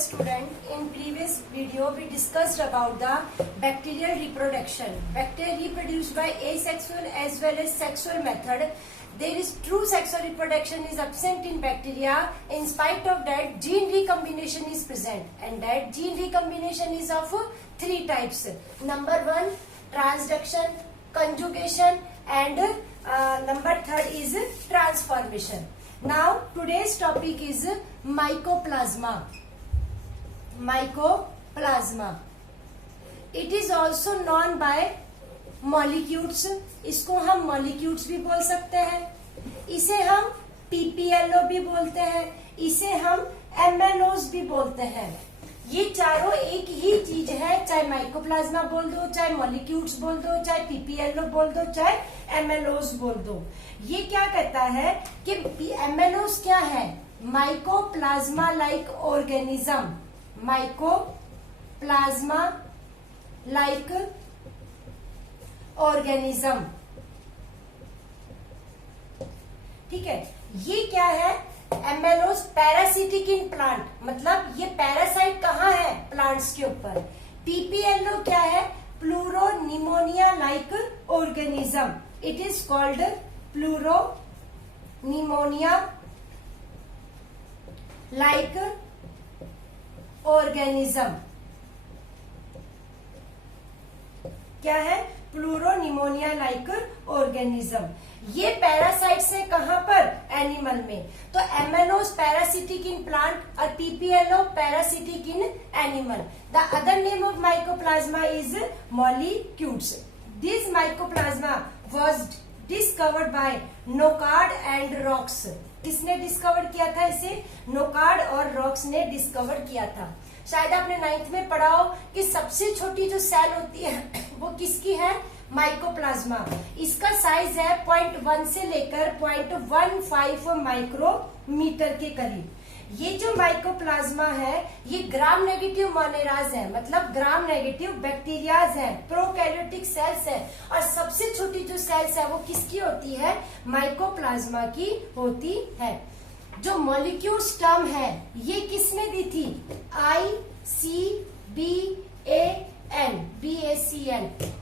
student, in previous video we discussed about the bacterial reproduction. Bacteria reproduce by asexual as well as sexual method. There is true sexual reproduction is absent in bacteria. In spite of that, gene recombination is present, and that gene recombination is of three types. Number one, transduction, conjugation, and number third is transformation. Now today's topic is mycoplasma. Mycoplasma. It is also known by molecules. इसको हम molecules भी बोल सकते हैं, इसे हम PPLO भी बोलते हैं, इसे हम MNOs भी बोलते हैं. ये चारों एक ही चीज है, चाहे माइकोप्लाज्मा बोल दो, चाहे मॉलिक्यूल्स बोल दो, चाहे पीपीएलओ बोल दो, चाहे एमएलओस बोल दो. ये क्या कहता है कि एमएलओस क्या है? Mycoplasma like organism. Mycoplasma like organism. ठीक है. ये क्या है? एमएलओस पैरासिटिक इन प्लांट, मतलब ये पैरासाइट कहाँ है? प्लांट्स के ऊपर. पीपीएलओ क्या है? Pleuropneumonia like organism. It is called pleuropneumonia like organism. क्या है? Pleuropneumonia like organism. ये पैरासाइट्स है कहां पर? एनिमल में. तो एमएनओस पैरासिटिक इन प्लांट और PPLO parasitic in animal. The other name of mycoplasma is molecules. This mycoplasma was discovered by Nocard and Roux. किसने डिस्कवर किया था इसे? नोकार्ड और रॉक्स ने डिस्कवर किया था. शायद आपने 9th में पढ़ा हो कि सबसे छोटी जो सेल होती है वो किसकी है? माइकोप्लाज्मा. इसका साइज है 0.1 से लेकर 0.15 माइक्रोमीटर के करीब. ये जो माइकोप्लाज्मा है ये ग्राम नेगेटिव मोनेराज है, मतलब ग्राम नेगेटिव बैक्टीरियाज है, प्रोकैरियोटिक सेल्स है. और सबसे छोटी जो सेल्स है वो किसकी होती है? माइकोप्लाज्मा की होती है. जो मॉलिक्यूल्स टर्म है ये किसने दी थी? ICBAN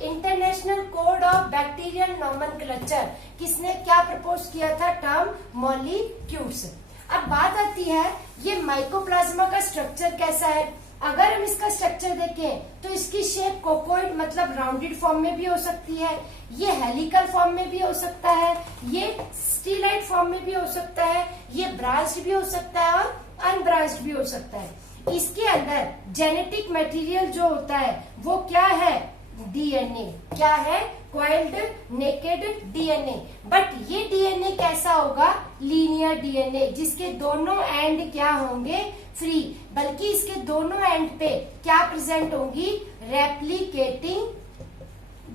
international code of bacterial nomenclature. किसने क्या प्रपोज किया था? Term molecules. अब बात आती है ये माइकोप्लाज्मा का स्ट्रक्चर कैसा है. अगर हम इसका स्ट्रक्चर देखें तो इसकी शेप कोकोइड मतलब राउंडेड फॉर्म में भी हो सकती है, ये हेलिकल फॉर्म में भी हो सकता है, ये स्टीलाइट फॉर्म में भी हो सकता है, ये ब्रांच्ड भी हो सकता है और अनब्रांच्ड भी हो सकता है. इसके अंदर जेनेटिक मटेरियल जो होता है वो क्या है? डीएनए. क्या है? Coiled naked DNA. बट ये डीएनए कैसा होगा? लीनियर डीएनए, जिसके दोनों एंड क्या होंगे? फ्री. बल्कि इसके दोनों एंड पे क्या प्रेजेंट होंगी? Replicating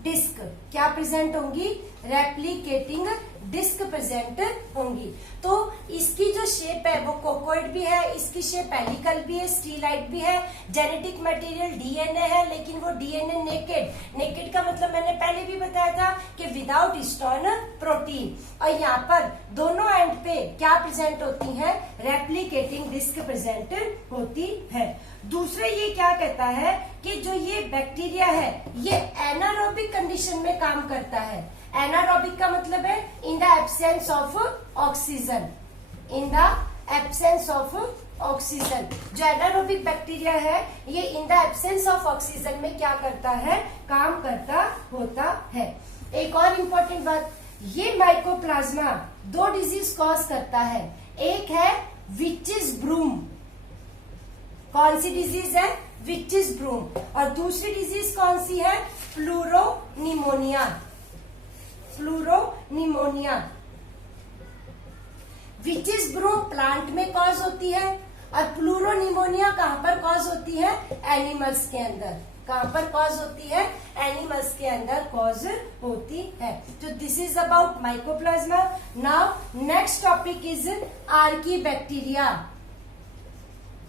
disk. क्या प्रेजेंट होंगी? रेप्लिकेटिंग डिस्क प्रेजेंट होंगी. तो इसकी जो शेप है वो कोकोइड भी है, इसकी शेप हेलिकल भी है, स्टीलाइट भी है. जेनेटिक मटेरियल डीएनए है, लेकिन वो डीएनए नेकेड. नेकेड का मतलब मैंने पहले भी बताया था कि विदाउट हिस्टोन प्रोटीन. और यहाँ पर दोनों एंड पे क्या प्रेजेंट होती है? रेप्लिकेटिंग डिस्क प्रेजेंट होती है. दूसरे ये क्या कहता है कि जो ये बैक्टीरिया है ये एनारोबिक कंडीशन में काम करता है. एनारोबिक का मतलब है in the absence of oxygen. In the absence of oxygen. जो एनारोबिक बैक्टीरिया है ये in the absence of oxygen में क्या करता है? काम करता होता है. एक और इम्पोर्टेंट बात, ये माइकोप्लाज्मा दो डिजीज कॉज करता है. एक है विचिज ब्रूम. कौन सी डिजीज है? विचिज ब्रूम. और दूसरी डिजीज कौन सी है? प्लूरोनिमोनिया. प्लूरोनिमोनिया. विचिज ब्रूम प्लांट में कॉज होती है और प्लूरोनिमोनिया कहां पर कॉज होती है? एनिमल्स के अंदर. कहां पर कॉज होती है? एनिमल्स के अंदर कॉज होती है. तो this is about mycoplasma. Now next topic is Archie bacteria.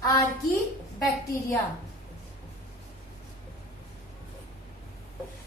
Archie bacteria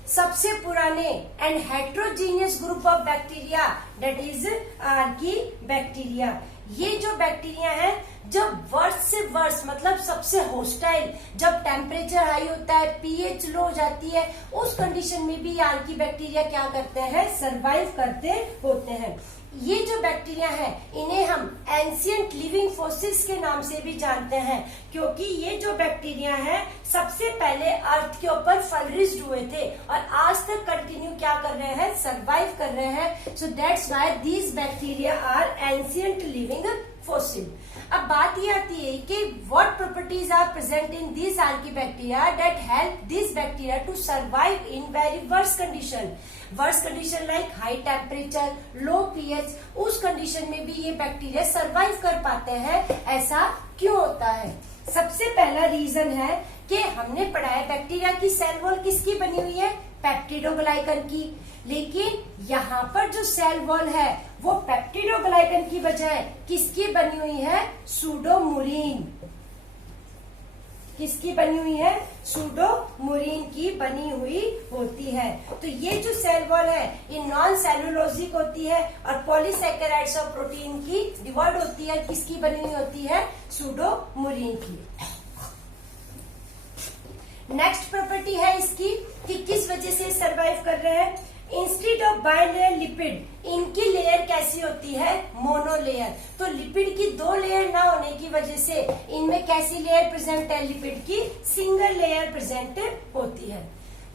सबसे पुराने and heterogeneous group of bacteria, that is Archie bacteria. ये जो बैक्टीरिया है जब वर्ष से वर्ष मतलब सबसे होस्टाइल, जब टेम्परेचर हाई होता है, पीएच लो हो जाती है, उस कंडीशन में भी आर्की बैक्टीरिया क्या करते हैं, सरवाइव करते होते हैं। ये जो बैक्टीरिया है इन्हें हम एंशियंट लिविंग फोसिल्स के नाम से भी जानते हैं, क्योंकि ये जो बैक्टीरिया है सबसे पहले अर्थ के ऊपर फ्लरिश्ड हुए थे और आज तक कंटिन्यू क्या कर रहे हैं, सरवाइव कर रहे हैं। So that's why these bacteria are ancient living fossil. अब बात ये आती है कि what properties are present in this archaebacteria that help this bacteria to survive in very worse condition. Worse condition like high temperature, low pH, उस कंडीशन में भी ये बैक्टीरिया सरवाइव कर पाते हैं। ऐसा क्यों होता है? सबसे पहला रीजन है कि हमने पढ़ा है बैक्टीरिया की सेल वॉल किसकी बनी हुई है, पेप्टिडोग्लाइकन की, लेकिन यहाँ पर जो सेल वॉल है वो पेप्टिडोग्लाइकन की बजाय किसकी बनी हुई है, सूडोमुरीन। किसकी बनी हुई है, सूडोमुरीन की बनी हुई होती है। तो ये जो सेल वॉल है ये नॉन सेलुलोजिक होती है और पॉलीसैकेराइड्स और प्रोटीन की डिवाइड होती है, किसकी बनी हुई होती है, सूडोमुरीन की। नेक्स्ट प्रॉपर्टी है इसकी कि किस वजह से सरवाइव कर रहे हैं, इंस्टेड ऑफ बाइलेयर लिपिड इनकी लेयर कैसी होती है, मोनोलेयर। तो लिपिड की दो लेयर ना होने की वजह से इनमें कैसी लेयर प्रेजेंट है, लिपिड की सिंगल लेयर प्रेजेंट होती है।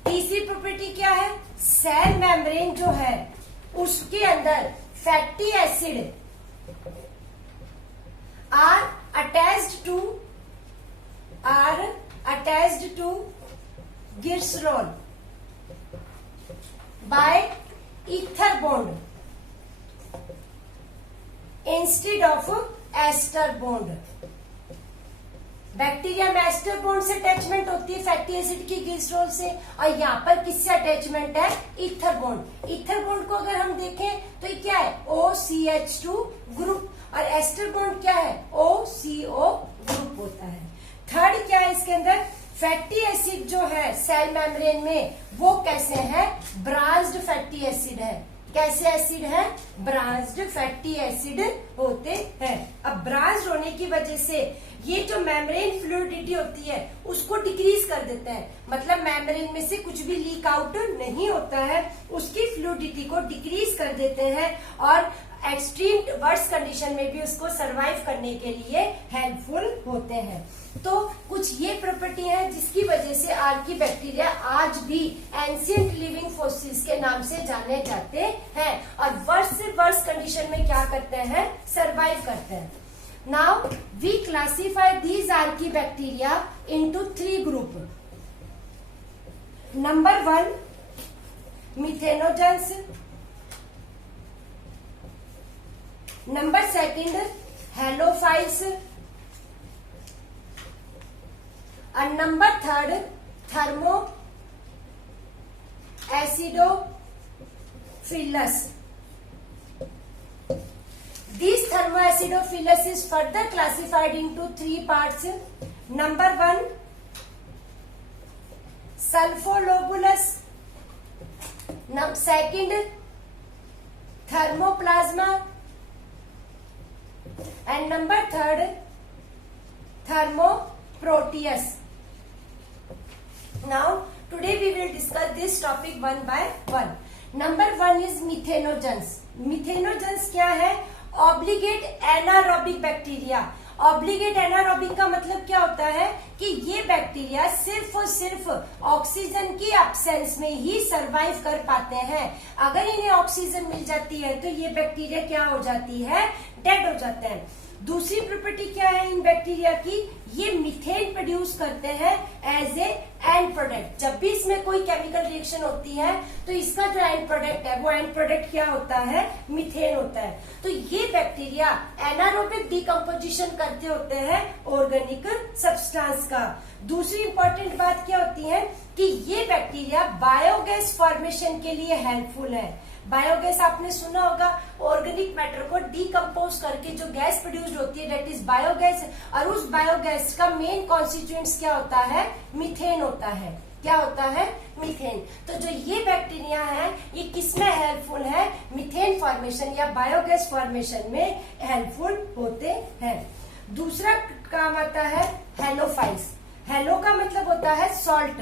तीसरी प्रॉपर्टी क्या है, सेल मेम्ब्रेन जो है उसके अंदर fatty acid are attached to glycerol by ether bond instead of ester bond। Bacteria में एस्टर बॉन्ड से अटैचमेंट होती है फैटी एसिड की ग्लिसरॉल से, और यहाँ पर किससे अटैचमेंट है, ईथर बॉन्ड। ईथर बॉन्ड को अगर हम देखें तो ये क्या है, OCH2 ग्रुप, और एस्टर बॉन्ड क्या है, OCO ग्रुप होता है। थर्ड क्या है इसके अंदर, फैटी एसिड जो है सेल मेम्ब्रेन में वो कैसे है, ब्रांच्ड फैटी एसिड है। कैसे एसिड है, ब्रांच्ड फैटी एसिड होते हैं। अब ब्रांच्ड होने की वजह से ये जो मेम्ब्रेन फ्लूइडिटी होती है उसको डिक्रीज कर देते हैं, मतलब मेम्ब्रेन में से कुछ भी लीक आउट नहीं होता है, उसकी फ्लूइडिटी को डिक्रीज कर देते हैं और एक्सट्रीम वर्स्ट कंडीशन में भी उसको सरवाइव करने के लिए हेल्पफुल होते हैं। तो कुछ ये प्रॉपर्टी है जिसकी वजह से आर्की बैक्टीरिया आज भी एंशियंट लिविंग फॉसिल्स के नाम से जाने जाते हैं और वर्ष से वर्ष कंडीशन में क्या करते हैं, सरवाइव करते हैं। Now we classify these archaebacteria into 3 group. Number 1 methanogens, number 2 halophiles, और number 3 thermoacidophilus. These thermoacidophilus is further classified into 3 parts. Number 1 sulfolobulus, second thermoplasma, and number 3 thermoproteus. Now today we will discuss this topic one by one. Number 1 is methanogens. Methanogens क्या है, obligate anaerobic bacteria. Obligate anaerobic का मतलब क्या होता है कि ये bacteria सिर्फ और सिर्फ ऑक्सीजन की एब्सेंस में ही सरवाइव कर पाते हैं। अगर इन्हें ऑक्सीजन मिल जाती है तो ये बैक्टीरिया क्या हो जाती है, डेड हो जाते हैं। दूसरी प्रॉपर्टी क्या है इन बैक्टीरिया की, ये मीथेन प्रोड्यूस करते हैं एज ए एंड प्रोडक्ट। जब भी इसमें कोई केमिकल रिएक्शन होती है तो इसका जो एंड प्रोडक्ट है वो एंड प्रोडक्ट क्या होता है, मीथेन होता है। तो ये बैक्टीरिया एनारोबिक डिकम्पोजिशन करते होते हैं ऑर्गेनिक सब्सटेंस का। दूसरी इंपॉर्टेंट बात क्या होती है कि ये बैक्टीरिया बायोगैस फॉर्मेशन के लिए हेल्पफुल है। बायोगैस आपने सुना होगा, ऑर्गेनिक मैटर को डीकम्पोज करके जो गैस प्रोड्यूस होती है दैट इज बायोगैस। और उस बायोगैस का मेन कॉन्स्टिट्यूएंट्स क्या होता है? मीथेन होता है। क्या होता है? मीथेन। तो जो ये बैक्टीरिया है ये किसमें हेल्पफुल है? मीथेन फॉर्मेशन या बायोगैस फॉर्मेशन में हेल्पफुल होते हैं। दूसरा काम आता है हेलोफाइल्स। हेलो का मतलब होता है सॉल्ट।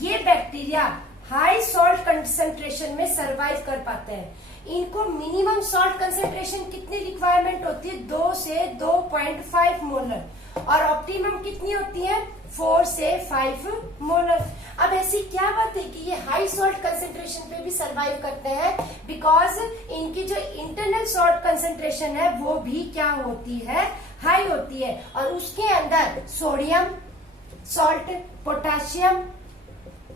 ये बैक्टीरिया हाई सॉल्ट कंसंट्रेशन में सरवाइव कर पाते हैं। इनको मिनिमम सॉल्ट कंसंट्रेशन कितनी रिक्वायरमेंट होती है? 2 से 2.5 मोलर, और ऑप्टिमम कितनी होती है? 4 से 5 मोलर। अब ऐसी क्या बात है कि ये हाई सॉल्ट कंसंट्रेशन पे भी सरवाइव करते हैं? बिकॉज इनकी जो इंटरनल सॉल्ट कंसंट्रेशन है वो भी क्या होती है? हाई होती है। और उसके अंदर सोडियम सॉल्ट, पोटाशियम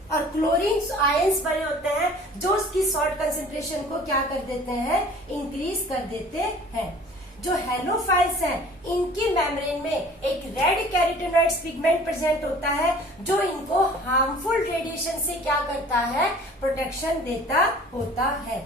और क्लोरीन आयंस बने होते हैं जो उसकी सॉल्ट कंसंट्रेशन को क्या कर देते हैं? इंक्रीज कर देते हैं। जो हेलोफाइल्स हैं इनकी मेम्ब्रेन में एक रेड कैरोटीनॉइड्स पिगमेंट प्रेजेंट होता है जो इनको हार्मफुल रेडिएशन से क्या करता है? प्रोटेक्शन देता होता है।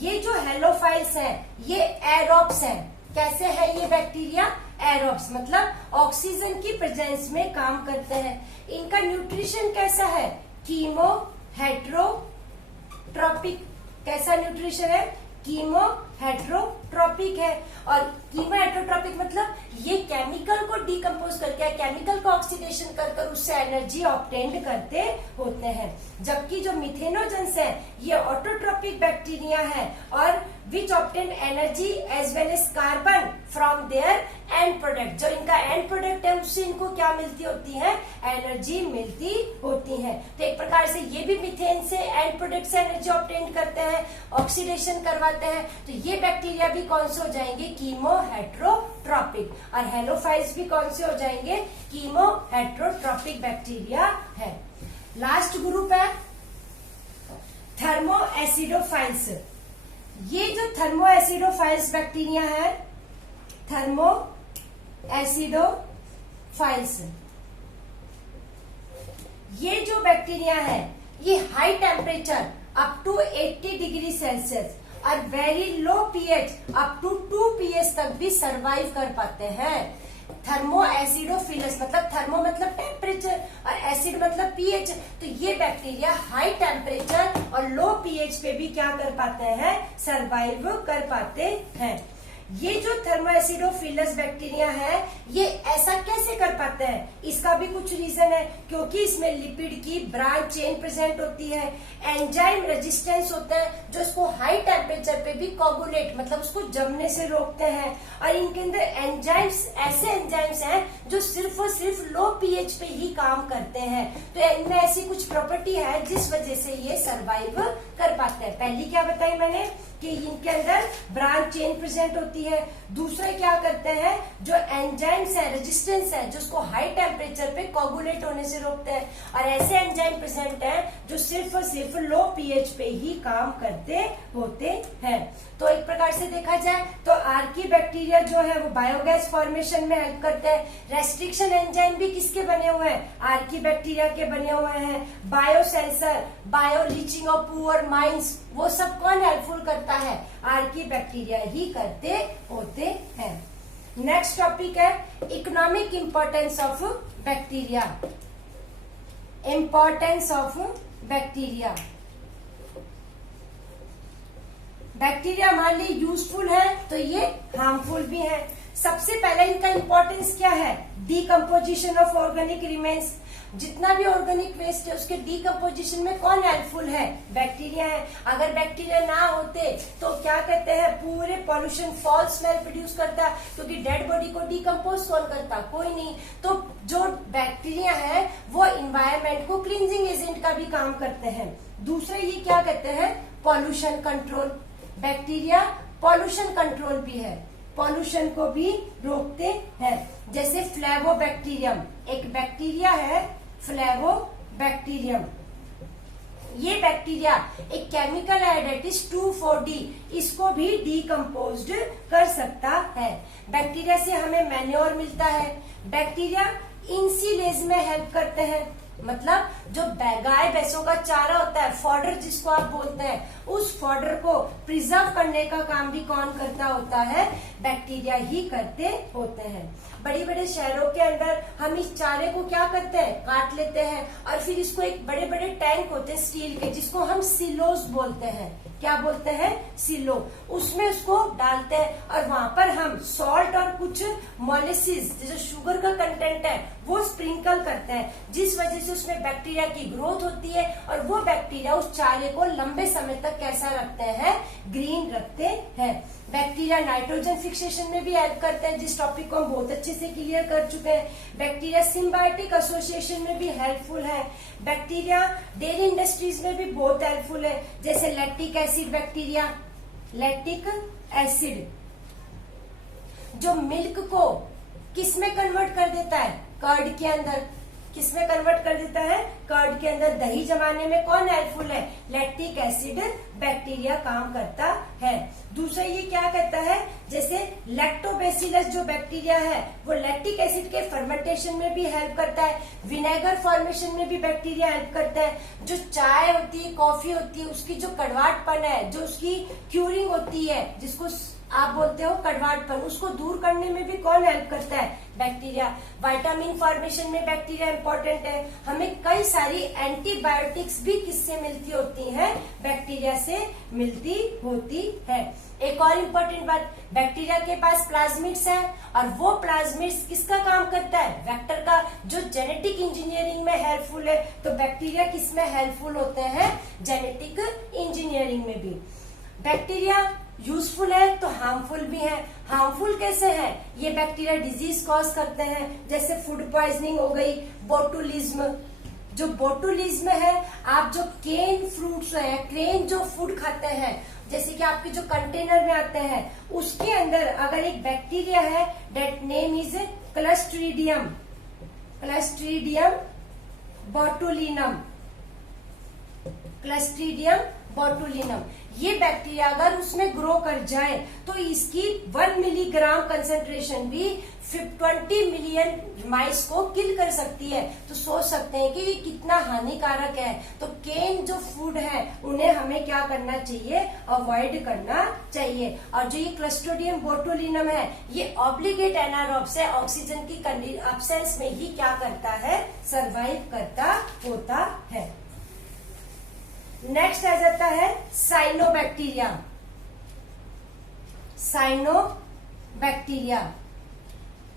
ये जो हेलोफाइल्स हैं ये एरोब्स हैं। कैसे है ये बैक्टीरिया? एरोब्स मतलब ऑक्सीजन की प्रेजेंस में काम करते हैं। इनका न्यूट्रिशन कैसा है? Chemo heterotrophic. कैसा न्यूट्रिशन है? कीमो हेट्रोट्रॉपिक है। और कीमो हेट्रोट्रॉपिक मतलब ये केमिकल को डीकम्पोज करके, केमिकल को ऑक्सीडेशन कर उससे एनर्जी ऑब्टेन्ड करते होते हैं। जबकि जो मिथेनोजेंस है ये ऑटोट्रॉपिक बैक्टीरिया है और which obtain energy as well as carbon from their end product. जो इनका एंड प्रोडक्ट है उससे इनको क्या मिलती होती है? एनर्जी मिलती होती है। तो एक प्रकार से ये भी मिथेन से एंड प्रोडक्ट से एनर्जी ऑब्टेन करते हैं, ऑक्सीडेशन करवाते हैं। तो ये बैक्टीरिया भी कौन से हो जाएंगे? Chemo heterotrophic. और हेलोफाइल्स भी कौन से हो जाएंगे? कीमो हेट्रोट्रॉपिक बैक्टीरिया है। लास्ट ग्रुप है थर्मो एसिडोफाइल्स। ये जो थर्मो एसिडोफाइल्स बैक्टीरिया है, थर्मो एसिडोफाइल्स, ये जो बैक्टीरिया है ये high temperature up to 80 degree Celsius और very low pH up to 2 pH तक भी सरवाइव कर पाते हैं। थर्मो एसिडोफिलस मतलब थर्मो मतलब टेम्परेचर और एसिड मतलब पीएच। तो ये बैक्टीरिया हाई टेम्परेचर और लो पीएच पे भी क्या कर पाते हैं? सरवाइव कर पाते हैं। ये जो थर्मोएसिडोफिलस बैक्टीरिया है ये ऐसा कैसे कर पाते हैं? इसका भी कुछ रीजन है, क्योंकि इसमें लिपिड की ब्रांच चेन प्रेजेंट होती है, एंजाइम रेजिस्टेंस होता है जो इसको हाई टेम्परेचर पे भी कोगुलेट मतलब उसको जमने से रोकते हैं। और इनके अंदर एंजाइम्स ऐसे एंजाइम्स हैं जो सिर्फ और सिर्फ लो पीएच पे ही काम करते हैं। तो इनमें ऐसी कुछ प्रॉपर्टी है जिस वजह से ये सरवाइव कर पाते हैं। पहली क्या बताई मैंने कि इनके अंदर ब्रांच चेन प्रेजेंट होती है। दूसरे क्या करते हैं? जो एंजाइम्स है, रेजिस्टेंस है, जो उसको हाई टेम्परेचर पे कोगुलेट होने से रोकते हैं। और ऐसे एंजाइम प्रेजेंट हैं जो सिर्फ और सिर्फ लो पीएच पे ही काम करते होते हैं। तो एक प्रकार से देखा जाए तो आर्की बैक्टीरिया जो है वो बायोगैस फॉर्मेशन में हेल्प करते हैं। रेस्ट्रिक्शन एंजाइम भी किसके बने हुए हैं? आर्की बैक्टीरिया के बने हुए हैं। Biosensor, bio leaching of poor mines, वो सब कौन हेल्पफुल करता है? आर्की बैक्टीरिया ही करते होते हैं। नेक्स्ट टॉपिक है economic importance of bacteria. Importance of bacteria. Bacteria हमारे लिए यूजफुल है तो ये हार्मफुल भी है। सबसे पहले इनका इंपॉर्टेंस क्या है? Decomposition of organic remains. जितना भी ऑर्गेनिक वेस्ट है उसके डीकम्पोजिशन में कौन हेल्पफुल है? बैक्टीरिया है। अगर बैक्टीरिया ना होते तो क्या कहते हैं? पूरे पॉल्यूशन फॉल स्मेल प्रोड्यूस करता, क्योंकि डेड बॉडी को डीकम्पोज कौन करता? कोई नहीं। तो जो बैक्टीरिया है वो इन्वायरमेंट को क्लींजिंग एजेंट का भी काम करते हैं। दूसरे ये क्या कहते हैं? Pollution control. Bacteria pollution control भी है, पॉल्यूशन को भी रोकते हैं। जैसे फ्लेवोबैक्टीरियम, एक बैक्टीरिया है फ्लेवोबैक्टीरियम। ये बैक्टीरिया एक केमिकल है डेट इज 2,4-D, इसको भी डीकम्पोज्ड कर सकता है। बैक्टीरिया से हमें मैन्योर मिलता है। बैक्टीरिया इंसीलेज में हेल्प करते हैं। मतलब जो गाय भैंसों का चारा होता है, फॉडर जिसको आप बोलते हैं, उस फॉडर को प्रिजर्व करने का काम भी कौन करता होता है? बैक्टीरिया ही करते होते हैं। बड़े बड़े शहरों के अंदर हम इस चारे को क्या करते हैं? काट लेते हैं और फिर इसको एक बड़े बड़े टैंक होते हैं स्टील के, जिसको हम सिलोस बोलते हैं। क्या बोलते हैं? सिलो। उसमें उसको डालते हैं और वहां पर हम सॉल्ट और कुछ मोलेसिस जो शुगर का कंटेंट है वो स्प्रिंकल करते हैं, जिस वजह से उसमें बैक्टीरिया की ग्रोथ होती है और वो बैक्टीरिया उस चारे को लंबे समय तक कैसा रखते हैं? ग्रीन रखते हैं। बैक्टीरिया नाइट्रोजन फिक्सेशन में भी हेल्प करते हैं, जिस टॉपिक को हम बहुत अच्छे से क्लियर कर चुके हैं। बैक्टीरिया सिम्बायोटिक एसोसिएशन में भी हेल्पफुल है। बैक्टीरिया डेयरी इंडस्ट्रीज में भी बहुत हेल्पफुल है, जैसे lactic acid bacteria. Lactic acid जो मिल्क को किस में कन्वर्ट कर देता है? कर्ड के अंदर। किस में कन्वर्ट कर देता है? कर्ड के अंदर। दही जमाने में कौन हेल्पफुल है? लैक्टिक एसिड बैक्टीरिया काम करता है। दूसरा ये क्या कहता है, जैसे लैक्टोबैसिलस जो बैक्टीरिया है वो लैक्टिक एसिड के फर्मेंटेशन में भी हेल्प करता है। विनेगर फॉर्मेशन में भी बैक्टीरिया हेल्प करता है। जो चाय होती है, कॉफी होती है, उसकी जो कड़वाहटपन है, जो उसकी क्यूरिंग होती है, जिसको आप बोलते हो कड़वाहटपन, उसको दूर करने में भी कौन हेल्प करता है? बैक्टीरिया। विटामिन फॉर्मेशन में बैक्टीरिया इंपॉर्टेंट है। हमें कई सारी एंटीबायोटिक्स भी किससे मिलती होती हैं? बैक्टीरिया से मिलती होती है। एक और इम्पोर्टेंट बात, बैक्टीरिया के पास प्लाज्मिड्स है और वो प्लाज्मिड्स किसका काम करता है? वेक्टर का, जो जेनेटिक इंजीनियरिंग में हेल्पफुल है। तो बैक्टीरिया किस में हेल्पफुल होते हैं? जेनेटिक इंजीनियरिंग में भी। बैक्टीरिया यूजफुल है तो हार्मफुल भी है। हार्मफुल कैसे है? ये बैक्टीरिया डिजीज कॉज करते हैं, जैसे फूड पॉइजनिंग हो गई, बोटुलिज्म। जो बोटुलिज्म है, आप जो केन फ्रूट्स है, केन जो फूड खाते हैं, जैसे कि आपके जो कंटेनर में आते हैं, उसके अंदर अगर एक बैक्टीरिया है, that name is clostridium, clostridium botulinum, clostridium botulinum. ये बैक्टीरिया अगर उसमें ग्रो कर जाए तो इसकी 1 मिलीग्राम कंसेंट्रेशन भी 20 मिलियन माइस को किल कर सकती है। तो सोच सकते हैं कि ये कितना हानिकारक है। तो केन जो फूड है उन्हें हमें क्या करना चाहिए? अवॉइड करना चाहिए। और जो ये क्लस्ट्रीडियम बोटुलिनम है, ये ऑब्लिगेट एनारोब्स है, ऑक्सीजन की एब्सेंस में ही क्या करता है? सर्वाइव करता होता है। नेक्स्ट आ जाता है साइनोबैक्टीरिया। साइनोबैक्टीरिया,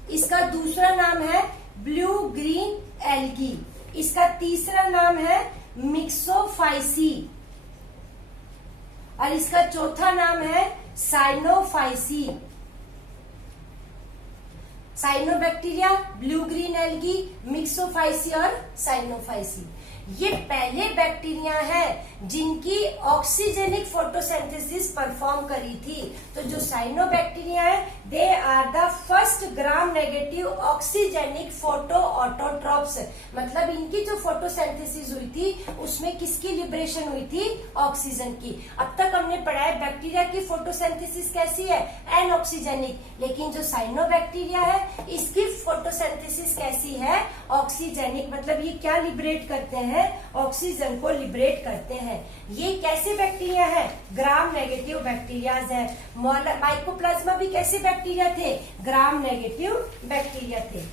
इसका दूसरा नाम है ब्लू ग्रीन एल्गी। इसका तीसरा नाम है मिक्सोफाइसी और इसका चौथा नाम है Cyanophyceae. Cyanobacteria, blue green algae, Myxophyceae और साइनोफाइसी। ये पहले बैक्टीरिया हैं जिनकी ऑक्सीजेनिक फोटोसिंथेसिस परफॉर्म करी थी। तो जो साइनोबैक्टीरिया है, they are the first gram negative oxygenic photoautotrophs. मतलब इनकी जो फोटोसिंथेसिस हुई थी उसमें किसकी लिबरेशन हुई थी? ऑक्सीजन की। अब तक हमने पढ़ा है बैक्टीरिया की फोटोसिंथेसिस कैसी है? एनऑक्सीजेनिक। लेकिन जो साइनोबैक्टीरिया है इसकी फोटोसिंथेसिस कैसी है? ऑक्सीजेनिक। मतलब ये क्या लिबरेट करते हैं? ऑक्सीजन को लिबरेट करते हैं। ये कैसे बैक्टीरिया है? ग्राम नेगेटिव बैक्टीरियाज है। माइकोप्लाज्मा भी कैसे बैक्टीरिया थे? ग्राम नेगेटिव बैक्टीरिया थे।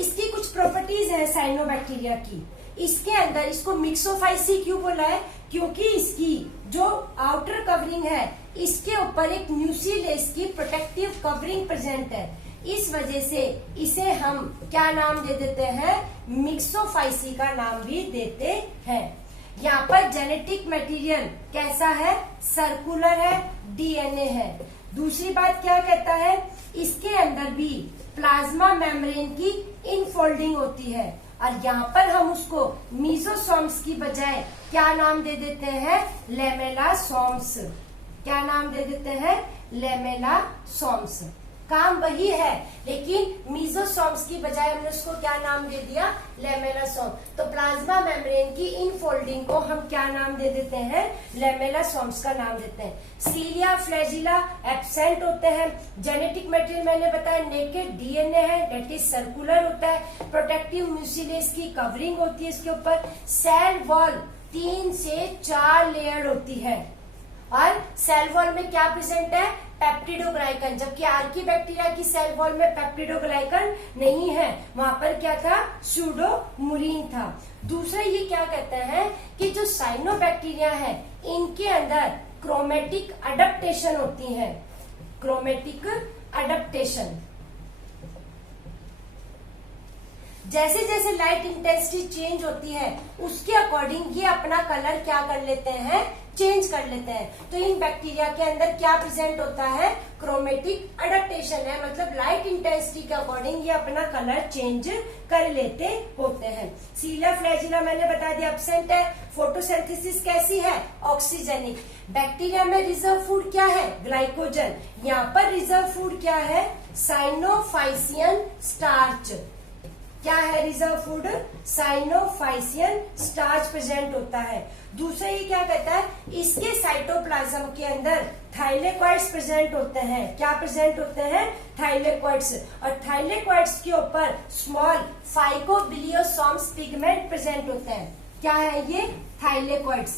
इसकी कुछ प्रॉपर्टीज है साइनोबैक्टीरिया की। इसके अंदर इसको मिक्सोफाइसी क्यों बोला है? क्योंकि इसकी जो आउटर कवरिंग है इसके ऊपर एक म्यूसिलेज की प्रोटेक्टिव कवरिंग प्रेजेंट है। इस वजह से इसे हम क्या नाम दे देते हैं? मिक्सोफाइसी का नाम भी देते हैं। यहाँ पर जेनेटिक मटेरियल कैसा है? सर्कुलर है, डीएनए है। दूसरी बात क्या कहता है? इसके अंदर भी प्लाज्मा मेम्ब्रेन की इनफोल्डिंग होती है और यहाँ पर हम उसको मीजोसोम्स की बजाय क्या नाम दे देते हैं? लेमेलासोम्स। क्या नाम दे देते हैं? लेमेलासोम्स। काम वही है, लेकिन मीजोसोम्स की बजाय हमने उसको क्या नाम दे दिया, लेमेलासोम। तो प्लाज्मा मेम्ब्रेन की इन फोल्डिंग को हम क्या नाम दे देते हैं, लेमेलासोम्स का नाम देते हैं। सीलिया फ्लैजिला एब्सेंट होते हैं। जेनेटिक मटेरियल मैंने बताया नेकेड डीएनए है, डेट इज सर्कुलर होता है। प्रोटेक्टिव म्यूसिलेज की कवरिंग होती है इसके ऊपर। सेल वॉल 3 से 4 लेयर होती है, और सेल वॉल में क्या प्रेजेंट है, पेप्टिडोग्लाइकन, जबकि आर्कीबैक्टीरिया की सेल वॉल में पेप्टिडोग्लाइकन नहीं है, वहां पर क्या था, स्यूडोमुरीन था। दूसरा ये क्या कहते हैं कि जो साइनोबैक्टीरिया है इनके अंदर क्रोमेटिक अडप्टेशन होती है, क्रोमेटिक अडप्टेशन। जैसे जैसे लाइट इंटेंसिटी चेंज होती है उसके अकॉर्डिंग ये अपना कलर क्या कर लेते हैं, चेंज कर लेते हैं। तो इन बैक्टीरिया के अंदर क्या प्रेजेंट होता है, क्रोमेटिक अडप्टेशन है, मतलब लाइट इंटेंसिटी के अकॉर्डिंग ये अपना कलर चेंज कर लेते होते हैं। सीलिया फ्लैजिला मैंने बता दिया एब्सेंट है। फोटोसिंथेसिस कैसी है, ऑक्सीजेनिक। बैक्टीरिया में रिजर्व फूड क्या है, ग्लाइकोजन। यहाँ पर रिजर्व फूड क्या है, साइनोफाइसियन स्टार्च। क्या है reserve food, cyanophycean starch present होता है। दूसरा ये क्या कहता है, इसके साइटोप्लाज्म के अंदर थाइलेकॉइड्स प्रेजेंट होते हैं। क्या प्रेजेंट होते हैं, थाइलेकॉइड्स। और थाइलेकॉइड्स के ऊपर स्मॉल फाइकोबिलियोसोम्स पिगमेंट प्रेजेंट होते हैं। क्या है ये, थाइलेकॉइड्स।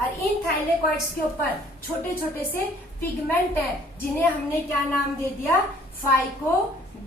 और इन थाइलेकॉइड्स के ऊपर छोटे छोटे से पिगमेंट है जिन्हें हमने क्या नाम दे दिया, फाइकोबिलियोसोम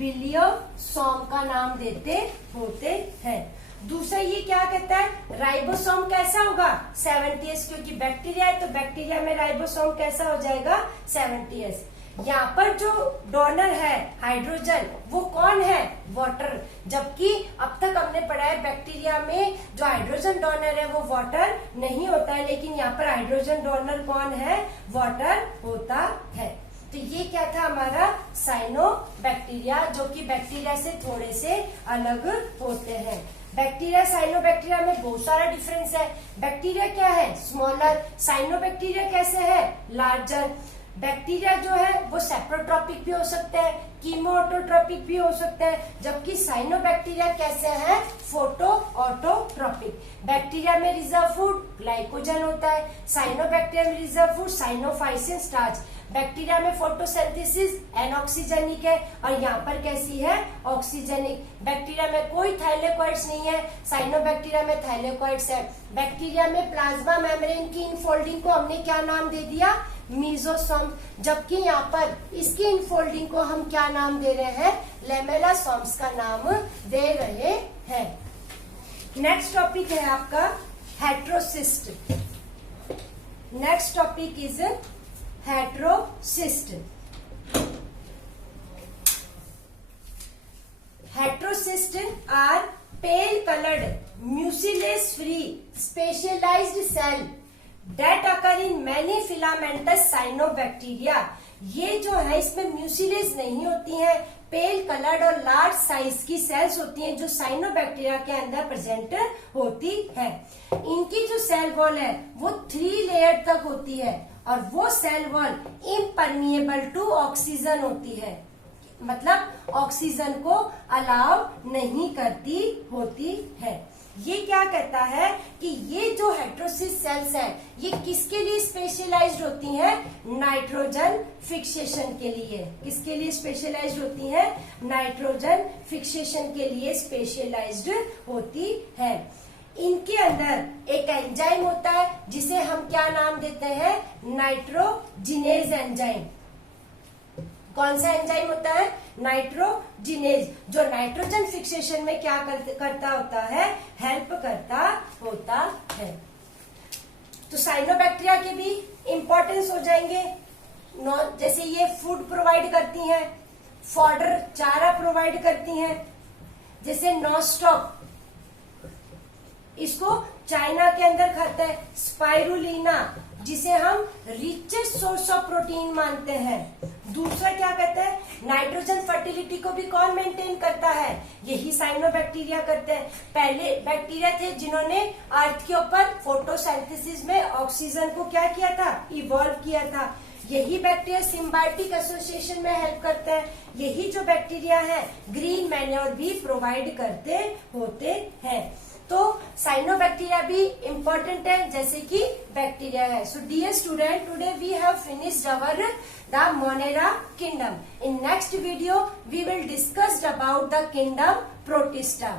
का नाम देते होते हैं। दूसरा ये क्या कहता है, राइबोसोम कैसा होगा, 70S, क्योंकि बैक्टीरिया है तो बैक्टीरिया में राइबोसोम कैसा हो जाएगा, 70S। यहाँ पर जो डोनर है हाइड्रोजन वो कौन है, वाटर। जबकि अब तक हमने पढ़ा है बैक्टीरिया में जो हाइड्रोजन डोनर है वो वाटर नहीं होता है, लेकिन यहाँ पर हाइड्रोजन डोनर कौन है, वाटर होता है। तो ये क्या था हमारा साइनोबैक्टीरिया, जो कि बैक्टीरिया से थोड़े से अलग होते हैं। बैक्टीरिया साइनोबैक्टीरिया में बहुत सारा डिफरेंस है। बैक्टीरिया क्या है, स्मॉलर। साइनोबैक्टीरिया कैसे है, लार्जर। बैक्टीरिया जो है वो सेप्रोट्रॉपिक भी हो सकते हैं, कीमोऑटोट्रॉपिक भी हो सकते हैं, जबकि साइनोबैक्टीरिया कैसे हैं, फोटो ऑटोट्रॉपिक। बैक्टीरिया में रिजर्व फूड ग्लाइकोजन होता है, साइनोबैक्टीरिया में reserve food cyanophycin starch. Bacteria में फोटोसिंथेसिस एनऑक्सीजेनिक है और यहाँ पर कैसी है, ऑक्सीजेनिक। बैक्टीरिया में कोई थाइलेकॉइड्स नहीं है, साइनोबैक्टीरिया में थाइलेकॉइड्स है। बैक्टीरिया में प्लाज्मा मेम्ब्रेन की इनफोल्डिंग को हमने क्या नाम दे दिया, मीजोसोम, जबकि यहाँ पर इसकी इनफोल्डिंग को हम क्या नाम दे रहे हैं, लेमेलासोम्स का नाम दे रहे हैं। नेक्स्ट टॉपिक है आपका heterocyst. Next topic is heterocyst. Heterocysts are pale colored, mucilage free, specialized cell that occur in many filamentous cyanobacteria। ये जो है इसमें म्यूसिलेज नहीं होती है, पेल कलर्ड और लार्ज साइज की सेल्स होती हैं जो साइनोबैक्टीरिया के अंदर प्रेजेंट होती है। इनकी जो सेल वॉल है वो 3 लेयर तक होती है और वो cell wall impermeable to oxygen होती है, मतलब ऑक्सीजन को अलाउ नहीं करती होती है। ये क्या कहता है कि ये जो हेट्रोसिस सेल्स हैं ये किसके लिए स्पेशलाइज्ड होती हैं, नाइट्रोजन फिक्सेशन के लिए। किसके लिए स्पेशलाइज्ड होती हैं, नाइट्रोजन फिक्सेशन के लिए स्पेशलाइज्ड होती है। इनके अंदर एक एंजाइम होता है जिसे हम क्या नाम देते हैं, नाइट्रोजिनेज एंजाइम। कौन सा एंजाइम होता है, नाइट्रोजिनेज, जो नाइट्रोजन फिक्सेशन में क्या करता होता है, हेल्प करता होता है। तो साइनोबैक्टीरिया के भी इंपॉर्टेंस हो जाएंगे। जैसे ये फूड प्रोवाइड करती हैं, फॉडर चारा प्रोवाइड करती हैं। जैसे नॉस्टॉक, इसको चाइना के अंदर खाता है। स्पाइरुलिना, जिसे हम रिचेस्ट सोर्स ऑफ प्रोटीन मानते हैं। दूसरा क्या कहते हैं, नाइट्रोजन फर्टिलिटी को भी कौन मेंटेन करता है, यही साइनोबैक्टीरिया करते हैं। पहले बैक्टीरिया थे जिन्होंने अर्थ के ऊपर फोटोसिंथेसिस में ऑक्सीजन को क्या किया था, इवॉल्व किया था। यही बैक्टीरिया सिम्बायोटिक एसोसिएशन में हेल्प करते हैं। यही जो बैक्टीरिया है ग्रीन मैन्योर भी प्रोवाइड करते होते हैं। तो साइनोबैक्टीरिया भी इम्पोर्टेंट है जैसे कि बैक्टीरिया है। So dear student, today we have finished our the Monera kingdom. In next video we will discuss about the kingdom protista.